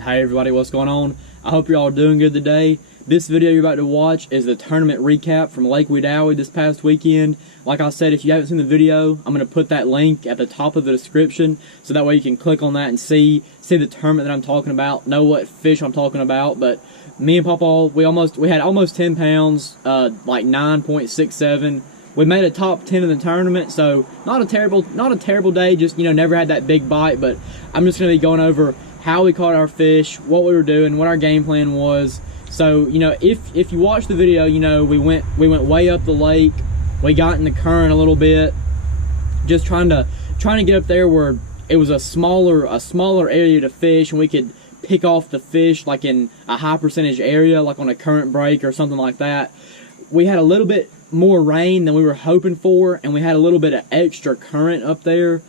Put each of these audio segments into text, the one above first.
Hey everybody, what's going on? I hope you're all doing good today. This video you're about to watch is the tournament recap from Lake Wedowee this past weekend. Like I said, if you haven't seen the video, I'm going to put that link at the top of the description so that way you can click on that and see the tournament that I'm talking about, know what fish I'm talking about. But me and Papa, we had almost 10 pounds, like 9.67. We made a top 10 in the tournament, so not a terrible day, just, never had that big bite. But I'm just going to be going over how we caught our fish, what we were doing, what our game plan was. So, if you watch the video, we went way up the lake. We got in the current a little bit, just trying to get up there where it was a smaller area to fish, and we could pick off the fish like in a high percentage area, like on a current break or something like that. We had a little bit more rain than we were hoping for, and we had a little bit of extra current up there.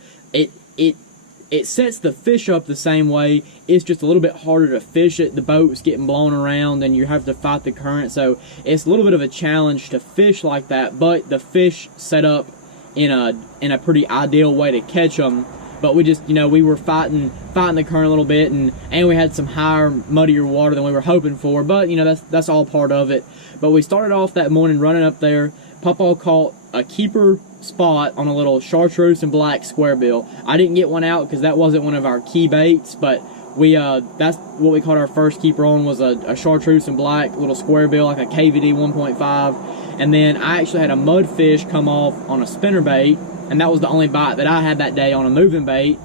It sets the fish up the same way. It's just a little bit harder to fish it. The boat's getting blown around and you have to fight the current. So it's a little bit of a challenge to fish like that, but the fish set up in a pretty ideal way to catch them. But we just, we were fighting the current a little bit, and we had some higher, muddier water than we were hoping for. But, that's all part of it. But we started off that morning running up there. Papa caught a keeper spot on a little chartreuse and black square bill. I didn't get one out because that wasn't one of our key baits, but that's what we caught our first keeper on, was a chartreuse and black little square bill, like a KVD 1.5. And then I actually had a mudfish come off on a spinner bait, and that was the only bite that I had that day on a moving bait.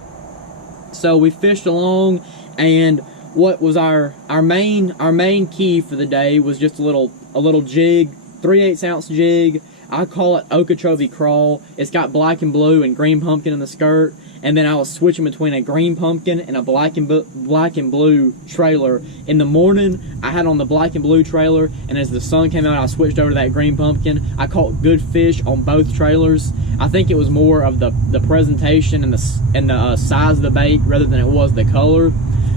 So we fished along, and what was our main key for the day was just a little jig, 3/8 ounce jig. I call it Okeechobee crawl. It's got black and blue and green pumpkin in the skirt, and then I was switching between a green pumpkin and a black and blue trailer. In the morning, I had on the black and blue trailer, and as the sun came out, I switched over to that green pumpkin. I caught good fish on both trailers. I think it was more of the presentation and the size of the bait rather than it was the color.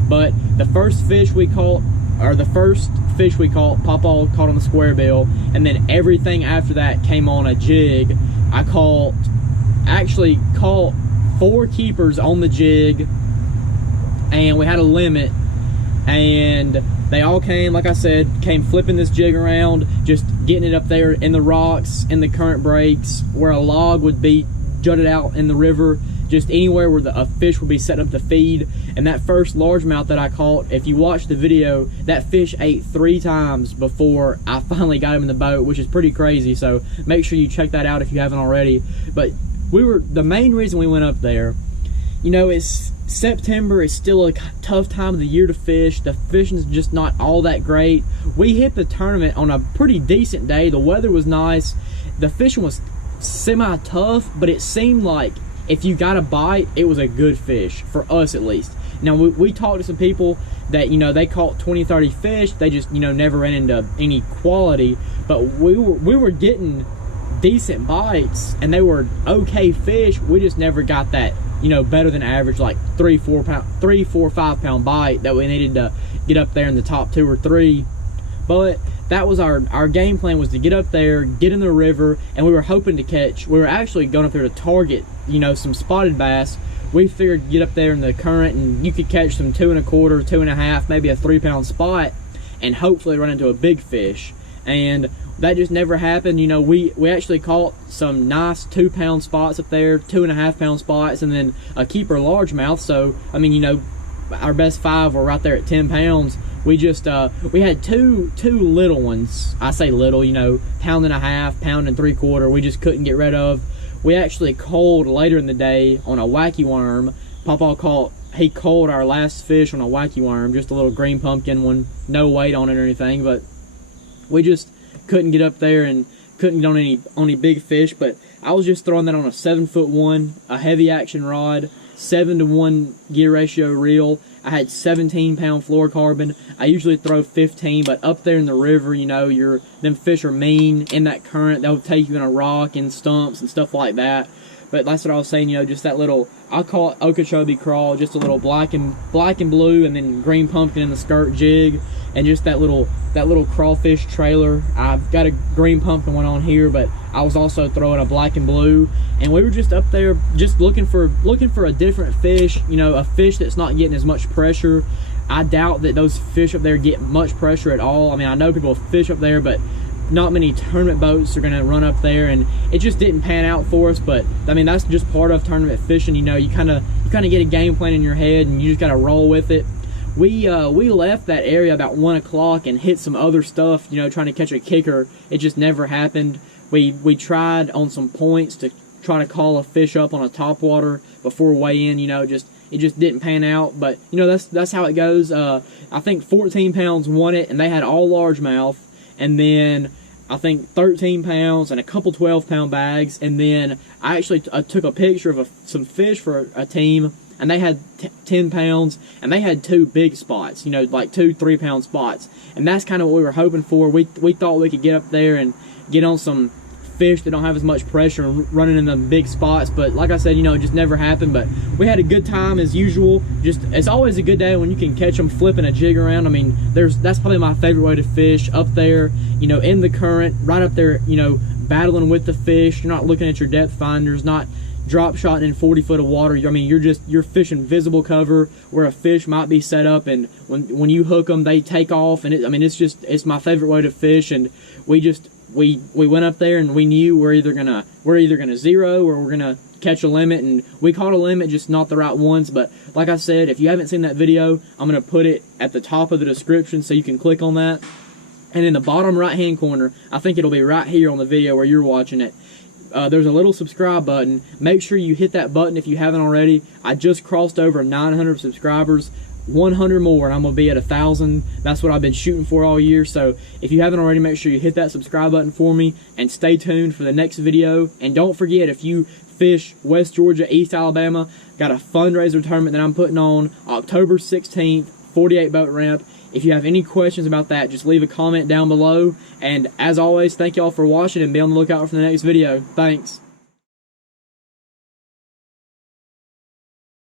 But the first fish we caught, Papa caught on the square bill, and then everything after that came on a jig. I actually caught 4 keepers on the jig, and we had a limit, and they all came, like I said, flipping this jig around, just getting it up there in the rocks, in the current breaks, where a log would be jutted out in the river, just anywhere where a fish would be setting up to feed. And that first largemouth that I caught, if you watch the video, that fish ate 3 times before I finally got him in the boat, which is pretty crazy. So make sure you check that out if you haven't already. But the main reason we went up there, it's September, it's still a tough time of the year to fish. The fishing's just not all that great. We hit the tournament on a pretty decent day. The weather was nice. The fishing was semi-tough, but it seemed like if you got a bite, it was a good fish, for us at least. Now, we talked to some people that, they caught 20, 30 fish. They just, never ran into any quality. But we were getting decent bites, and they were okay fish. We just never got that, better than average, like 3, 4, 5 pound bite that we needed to get up there in the top 2 or 3. But that was our game plan, was to get up there, get in the river, and we were hoping to catch. We were actually going up there to target, some spotted bass. We figured get up there in the current and you could catch some 2 1/4, 2 1/2, maybe a 3 pound spot, and hopefully run into a big fish. And that just never happened. We actually caught some nice 2 pound spots up there, 2 1/2 pound spots, and then a keeper largemouth. So, I mean, our best 5 were right there at 10 pounds. We just, we had two little ones. I say little, 1.5 pounds, 1 3/4. We just couldn't get rid of. We actually culled later in the day on a wacky worm. Papa caught our last fish on a wacky worm, just a little green pumpkin one, no weight on it or anything, but we just couldn't get up there and couldn't get on any big fish. But I was just throwing that on a 7'1", a heavy action rod, 7-to-1 gear ratio reel. I had 17 pound fluorocarbon. I usually throw 15, but up there in the river, them fish are mean in that current. They'll take you in a rock and stumps and stuff like that. But that's what I was saying, just that little, I'll call it Okeechobee crawl, just a little black and blue and then green pumpkin in the skirt jig, and just that little crawfish trailer. I've got a green pumpkin one on here, but I was also throwing a black and blue, and we were just up there just looking for a different fish, a fish that's not getting as much pressure. I doubt that those fish up there get much pressure at all. I mean, I know people fish up there, but not many tournament boats are going to run up there, and it just didn't pan out for us. But I mean, that's just part of tournament fishing. You know, you kind of get a game plan in your head, and you just got to roll with it. We left that area about 1 o'clock and hit some other stuff, you know, trying to catch a kicker. It just never happened. We tried on some points to try to call a fish up on a topwater before weigh-in. You know, it just didn't pan out. But you know, that's how it goes. I think 14 pounds won it, and they had all largemouth, and then I think 13 pounds and a couple 12-pound bags. And then I actually took a picture of some fish for a team, and they had 10 pounds, and they had 2 big spots, you know, like 2 3-pound spots. And that's kind of what we were hoping for. We thought we could get up there and get on some fish that don't have as much pressure and running in the big spots. But like I said, you know, it just never happened. But we had a good time as usual. Just, it's always a good day when you can catch them flipping a jig around. I mean, that's probably my favorite way to fish, up there, you know, in the current, right up there, you know, battling with the fish. You're not looking at your depth finders, not drop shotting in 40 foot of water. I mean, you're fishing visible cover where a fish might be set up, and when you hook them, they take off. And I mean, it's my favorite way to fish. And we went up there, and we knew we're either gonna zero or we're gonna catch a limit, and we caught a limit, just not the right ones. But like I said, if you haven't seen that video, I'm gonna put it at the top of the description so you can click on that. And in the bottom right hand corner, I think it'll be right here on the video where you're watching it, there's a little subscribe button. Make sure you hit that button if you haven't already. I just crossed over 900 subscribers. 100 more and I'm gonna be at 1,000. That's what I've been shooting for all year. So if you haven't already, make sure you hit that subscribe button for me, and stay tuned for the next video. And don't forget, if you fish West Georgia, East Alabama, got a fundraiser tournament that I'm putting on October 16th, 48 boat ramp. If you have any questions about that, just leave a comment down below. And as always, thank y'all for watching, and be on the lookout for the next video. Thanks.